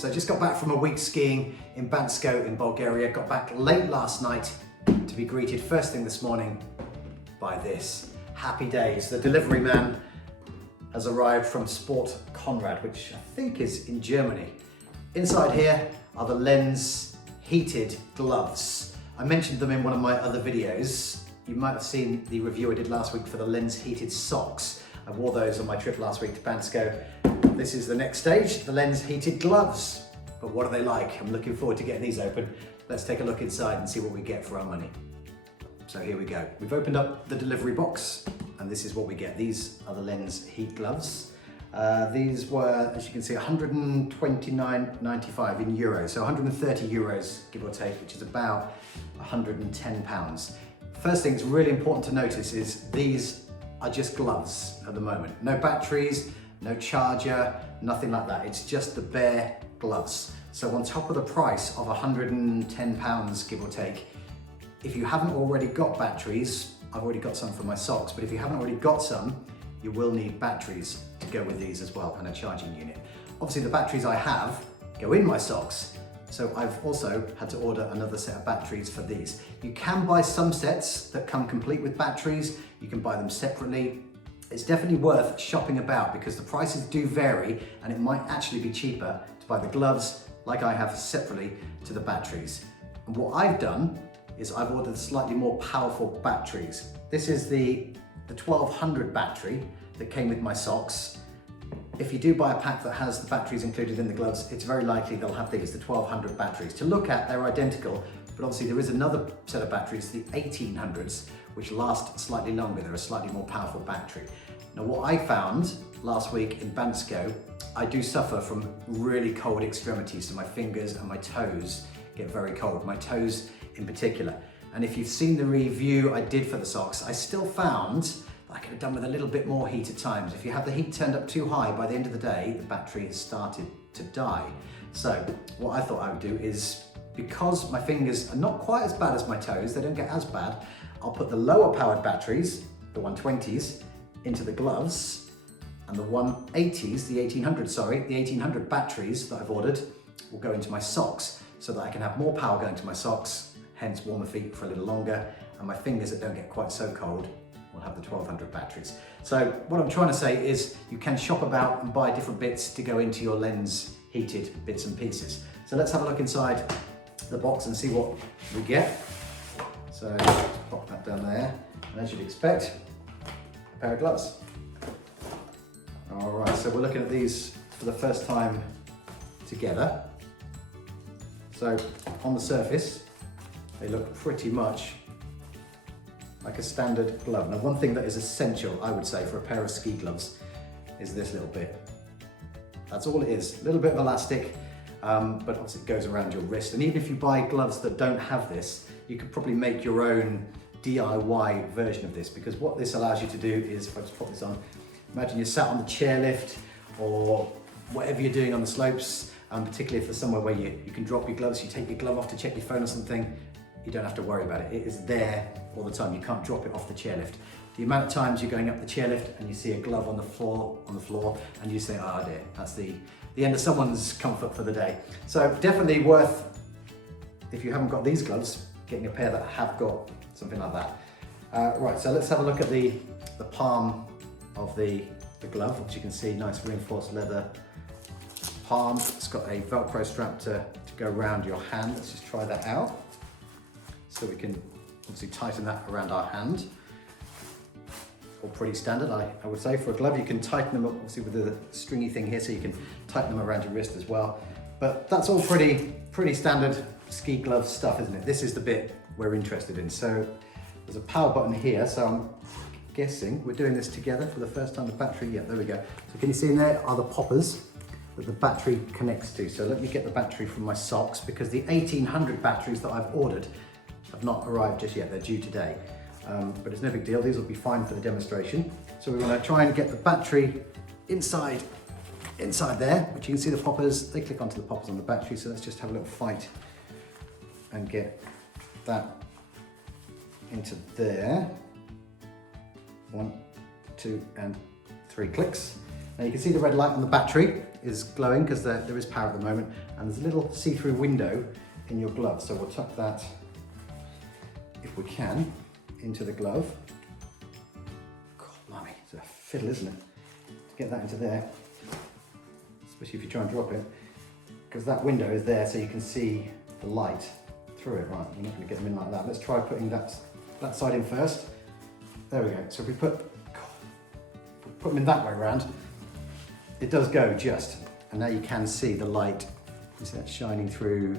So I just got back from a week skiing in Bansko in Bulgaria. Got back late last night to be greeted first thing this morning by this. Happy days. The delivery man has arrived from Sport Conrad, which I think is in Germany. Inside here are the Lenz heated gloves. I mentioned them in one of my other videos. You might have seen the review I did last week for the Lenz heated socks. I wore those on my trip last week to Bansko. This is the next stage, the Lenz heated gloves. But what are they like? I'm looking forward to getting these open. Let's take a look inside and see what we get for our money. So here we go. We've opened up the delivery box and this is what we get. These are the Lenz heat gloves. These were, as you can see, 129.95 in euros. So 130 euros, give or take, which is about 110 pounds. First thing that's really important to notice is these are just gloves at the moment. No batteries, no charger, nothing like that. It's just the bare gloves. So on top of the price of 110 pounds, give or take, if you haven't already got batteries, I've already got some for my socks, but if you haven't already got some, you will need batteries to go with these as well and a charging unit. Obviously the batteries I have go in my socks, so I've also had to order another set of batteries for these. You can buy some sets that come complete with batteries. You can buy them separately. It's definitely worth shopping about because the prices do vary and it might actually be cheaper to buy the gloves like I have separately to the batteries. And what I've done is I've ordered slightly more powerful batteries. This is the 1200 battery that came with my socks. If you do buy a pack that has the batteries included in the gloves, it's very likely they'll have these, the 1200 batteries. To look at, they're identical, but obviously there is another set of batteries, the 1800s, which last slightly longer. They're a slightly more powerful battery. Now what I found last week in Bansko, I do suffer from really cold extremities, so my fingers and my toes get very cold, my toes in particular. And if you've seen the review I did for the socks, I still found that I could have done with a little bit more heat at times. If you have the heat turned up too high, by the end of the day, the battery has started to die. So what I thought I would do is, because my fingers are not quite as bad as my toes, they don't get as bad, I'll put the lower powered batteries, the 120s, into the gloves, and the 180s, the 1800 batteries that I've ordered will go into my socks so that I can have more power going to my socks, hence warmer feet for a little longer, and my fingers that don't get quite so cold will have the 1200 batteries. So what I'm trying to say is you can shop about and buy different bits to go into your Lenz heated bits and pieces. So let's have a look inside the box and see what we get. So pop that down there, and as you'd expect, a pair of gloves. All right, so we're looking at these for the first time together. So on the surface, they look pretty much like a standard glove. Now, one thing that is essential, I would say, for a pair of ski gloves is this little bit. That's all it is, a little bit of elastic, but obviously it goes around your wrist. And even if you buy gloves that don't have this, you could probably make your own DIY version of this, because what this allows you to do is, if I just pop this on, imagine you're sat on the chairlift or whatever you're doing on the slopes, particularly if there's somewhere where you can drop your gloves, you take your glove off to check your phone or something, you don't have to worry about it. It is there all the time. You can't drop it off the chairlift. The amount of times you're going up the chairlift and you see a glove on the floor, and you say, oh dear, that's the end of someone's comfort for the day. So definitely worth, if you haven't got these gloves, getting a pair that have got something like that. Right, so let's have a look at the palm of the glove, which you can see, nice reinforced leather palm. It's got a Velcro strap to go around your hand. Let's just try that out. So we can obviously tighten that around our hand. All pretty standard, I would say. For a glove, you can tighten them up, obviously with the stringy thing here, so you can tighten them around your wrist as well. But that's all pretty standard ski glove stuff, isn't it? This is the bit we're interested in. So there's a power button here, so I'm guessing we're doing this together for the first time. The battery, yeah, there we go. So can you see in there are the poppers that the battery connects to. So let me get the battery from my socks, because the 1800 batteries that I've ordered have not arrived just yet. They're due today, but it's no big deal. These will be fine for the demonstration. So we want to try and get the battery inside there, which you can see the poppers, they click onto the poppers on the battery. So let's just have a little fight and get that into there. 1, 2, and 3 clicks. Now you can see the red light on the battery is glowing because there is power at the moment, and there's a little see-through window in your glove. So we'll tuck that, if we can, into the glove. God, blimey, it's a fiddle, isn't it? To get that into there, especially if you try and drop it, because that window is there so you can see the light through it. Right, we're not going to get them in like that. Let's try putting that side in first. There we go. So if we put them in that way around, it does go just. And now you can see the light. You see that shining through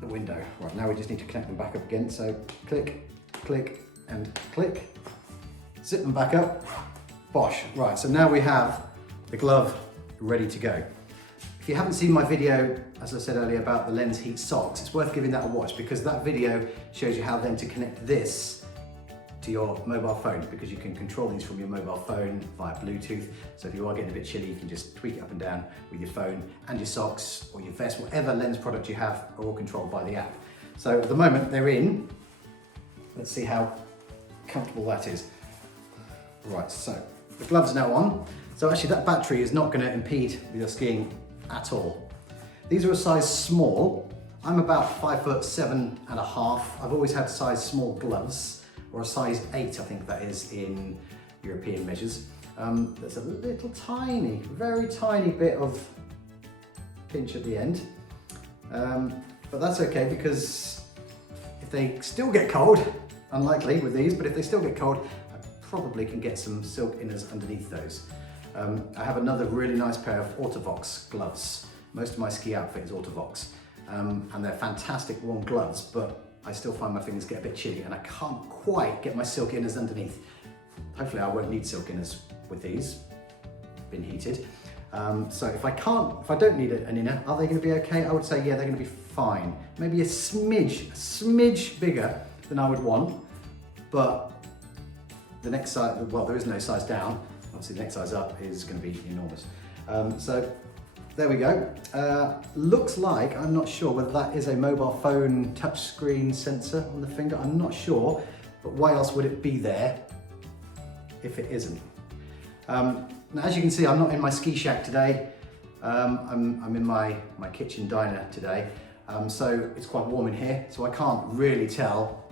the window. Right, now we just need to connect them back up again. So click, click, and click. Zip them back up. Bosh. Right, so now we have the glove ready to go. If you haven't seen my video, as I said earlier, about the Lenz Heat socks, it's worth giving that a watch, because that video shows you how then to connect this to your mobile phone, because you can control these from your mobile phone via Bluetooth. So if you are getting a bit chilly, you can just tweak it up and down with your phone, and your socks or your vest, whatever Lenz product you have, are all controlled by the app. So at the moment they're in. Let's see how comfortable that is. Right, so the gloves are now on. So actually that battery is not going to impede with your skiing at all. These are a size small. I'm about 5'7.5". I've always had size small gloves, or a size 8, I think that is in European measures. There's a little tiny, very tiny bit of pinch at the end. But that's okay, because if they still get cold, unlikely with these, but if they still get cold, I probably can get some silk inners underneath those. I have another really nice pair of Autovox gloves. Most of my ski outfit is Autovox, and they're fantastic warm gloves, but I still find my fingers get a bit chilly and I can't quite get my silk inners underneath. Hopefully I won't need silk inners with these, been heated. So if I don't need an inner, are they going to be okay? I would say, yeah, they're going to be fine. Maybe a smidge bigger than I would want, but the next size, well, there is no size down. Obviously the next size up is going to be enormous. So there we go. Looks like, I'm not sure whether that is a mobile phone touchscreen sensor on the finger. I'm not sure, but why else would it be there if it isn't? Now, as you can see, I'm not in my ski shack today. I'm in my kitchen diner today. So it's quite warm in here, so I can't really tell,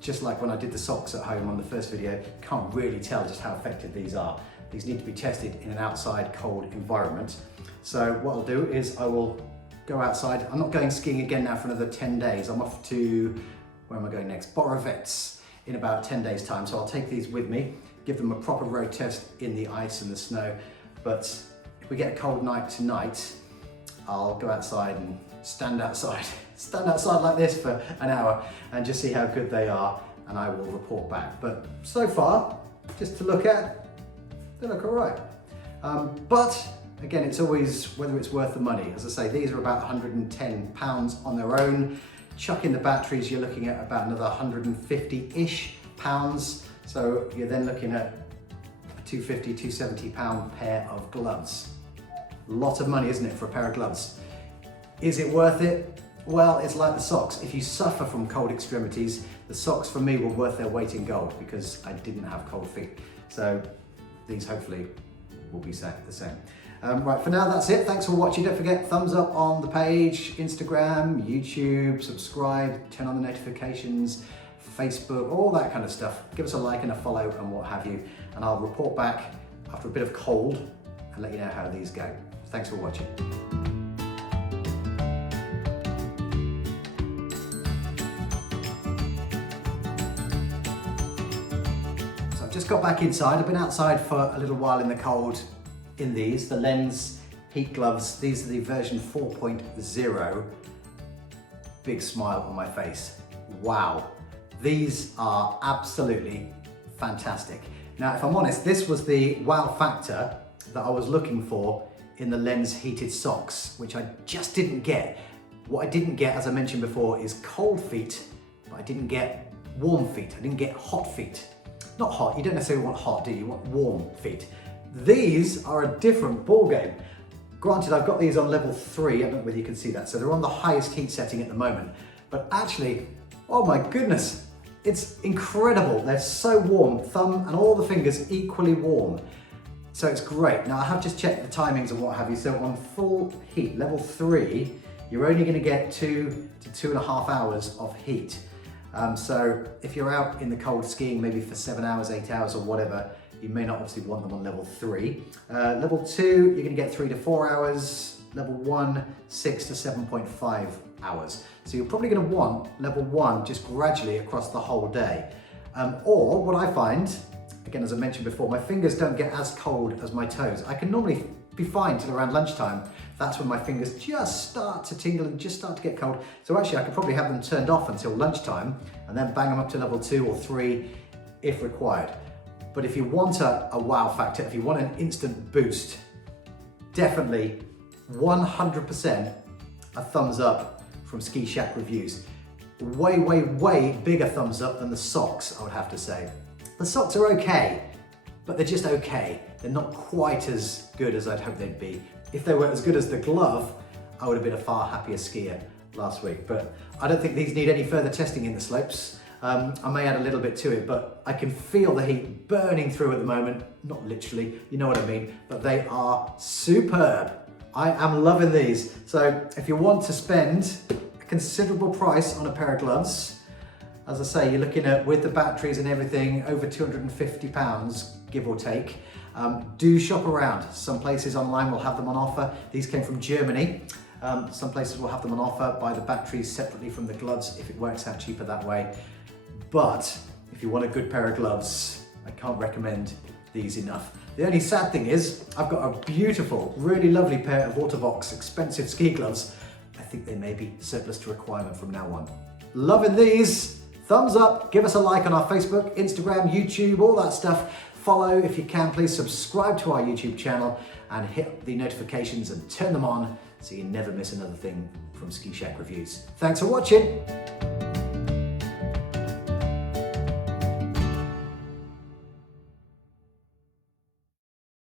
just like when I did the socks at home on the first video, can't really tell just how effective these are. These need to be tested in an outside cold environment. So what I'll do is I will go outside. I'm not going skiing again now for another 10 days. I'm off to, where am I going next? Borovets in about 10 days time. So I'll take these with me, give them a proper road test in the ice and the snow. But if we get a cold night tonight, I'll go outside and stand outside like this for an hour and just see how good they are, and I will report back. But so far, just to look at, they look all right. But again, it's always whether it's worth the money. As I say, these are about £110 on their own. Chuck in the batteries, you're looking at about another 150-ish pounds. So you're then looking at a £250, £270 pair of gloves. A lot of money, isn't it, for a pair of gloves? Is it worth it? Well, it's like the socks. If you suffer from cold extremities, the socks for me were worth their weight in gold, because I didn't have cold feet. So these hopefully will be the same. Right, for now that's it. Thanks for watching. Don't forget, thumbs up on the page, Instagram, YouTube, subscribe, turn on the notifications, Facebook, all that kind of stuff. Give us a like and a follow and what have you. And I'll report back after a bit of cold and let you know how these go. Thanks for watching. Just got back inside. I've been outside for a little while in the cold in these, the Lenz Heat gloves. These are the version 4.0. Big smile on my face. Wow. These are absolutely fantastic. Now, if I'm honest, this was the wow factor that I was looking for in the Lenz heated socks, which I just didn't get. What I didn't get, as I mentioned before, is cold feet, but I didn't get warm feet. I didn't get hot feet. Not hot, you don't necessarily want hot, do you? You want warm feet. These are a different ball game. Granted, I've got these on level 3, I don't know whether you can see that, so they're on the highest heat setting at the moment. But actually, oh my goodness, it's incredible. They're so warm, thumb and all the fingers equally warm. So it's great. Now I have just checked the timings and what have you. So on full heat, level 3, you're only going to get 2 to 2.5 hours of heat. So if you're out in the cold skiing, maybe for 7 hours, 8 hours or whatever, you may not obviously want them on level 3. Level 2, you're going to get 3 to 4 hours. Level 1, 6 to 7.5 hours. So you're probably going to want level 1 just gradually across the whole day. Or what I find, again, as I mentioned before, my fingers don't get as cold as my toes. I can normally be fine till around lunchtime. That's when my fingers just start to tingle and just start to get cold. So actually I could probably have them turned off until lunchtime and then bang them up to level 2 or 3 if required. But if you want a wow factor, if you want an instant boost, definitely 100% a thumbs up from Ski Shack Reviews. Way, way, way bigger thumbs up than the socks, I would have to say. The socks are okay, but they're just okay. They're not quite as good as I'd hope they'd be. If they were as good as the glove, I would have been a far happier skier last week. But I don't think these need any further testing in the slopes. I may add a little bit to it, but I can feel the heat burning through at the moment. Not literally, you know what I mean, but they are superb. I am loving these. So if you want to spend a considerable price on a pair of gloves, as I say, you're looking at, with the batteries and everything, over £250, give or take. Do shop around. Some places online will have them on offer. These came from Germany. Some places will have them on offer, buy the batteries separately from the gloves if it works out cheaper that way. But if you want a good pair of gloves, I can't recommend these enough. The only sad thing is, I've got a beautiful, really lovely pair of Autovox expensive ski gloves. I think they may be surplus to requirement from now on. Loving these. Thumbs up, give us a like on our Facebook, Instagram, YouTube, all that stuff. Follow if you can, please subscribe to our YouTube channel and hit the notifications and turn them on so you never miss another thing from Ski Shack Reviews. Thanks for watching.